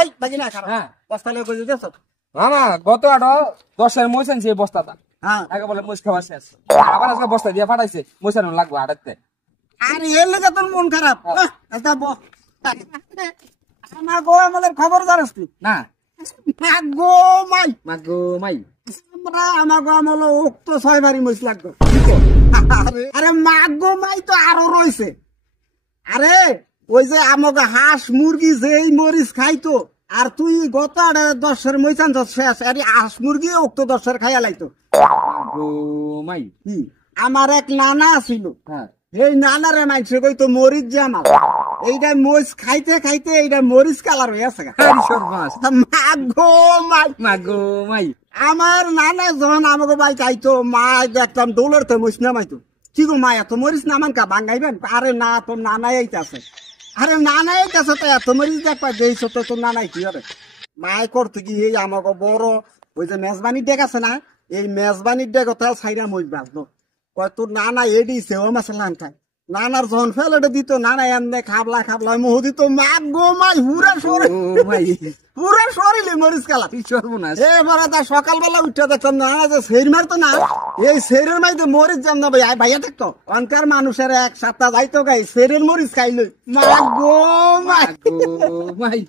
এই বাকি না খারাপ বস্তা লয়ে কই দিতেছ মামা গত আটো 10 এর মইছেন সেই বস্তাটা হ্যাঁ আগে বলে মুস খাওয়া শেষ আবার আজকে বস্তা দিয়ে পাঠাইছে মইছানো লাগবে আড়াতে আরে এর লাগা তোর মন খারাপ এটা আমার গো আমাদের খবর জানিস তুই না মাগো মাই মাগো মাই আমরা আমার গো আমলো উক্ত 6 বারি মইছ লাগবে আরে মাগো মাই তো আরো রইছে আরে ওই যে আমাকে হাঁস মুরগি যেই মরিচ খাইতো আর তুই গত 10 এর মইছান শেষ আরে হাঁস মুরগি উক্ত 10 এর খাইয়া লাইতো মাগো মাই কি আমার এক নানা ছিল হ্যাঁ এই নানারে মাইছে কইতো মরিচ জামাল এইটা মরিচ খাইতে খাইতে এইটা মরিচ কালার হয়ে আছে আরে সর্বনাশ মাগো মাই মাগো মাই আমার নানা যখন আমাকে বাই খাইতো মা দেখতাম দৌড়ের তো মরিচ নামাইতো কি গো মা এত মরিচ নামান কা বাঙ্গাইবেন আরে না তোর নানাই আইতাছে আরে নানাই আইতাছে তো এত মরিচ দেখবা দেইছো তো তোর নানাই কি হবে মায় করতে কি এই আমাকে বড় ওই যে মেজবানির ডেক আছে না এই মেজবানির ডেক ওটা সাইরা মরিচ বাঁচলো কয় তোর নানা এডি সেও মাসালান খায় নানার যখন ফেলেটে দিত নানা এমনি খাবলা খাবলা মুহ দিত মাগো মাই হুরা শরীরে মরিচ কালা সর্বনাশ এবারে তা সকালবেলা উঠে দেখতাম নানা যে সের মারতো না এই সেরের মাইতে মরিচ জাম না ভাই ভাইয়া দেখতো অনকার মানুষের এক সপ্তাহ যাইতো গাই সেরের মরিচ খাইলো মাগো মাই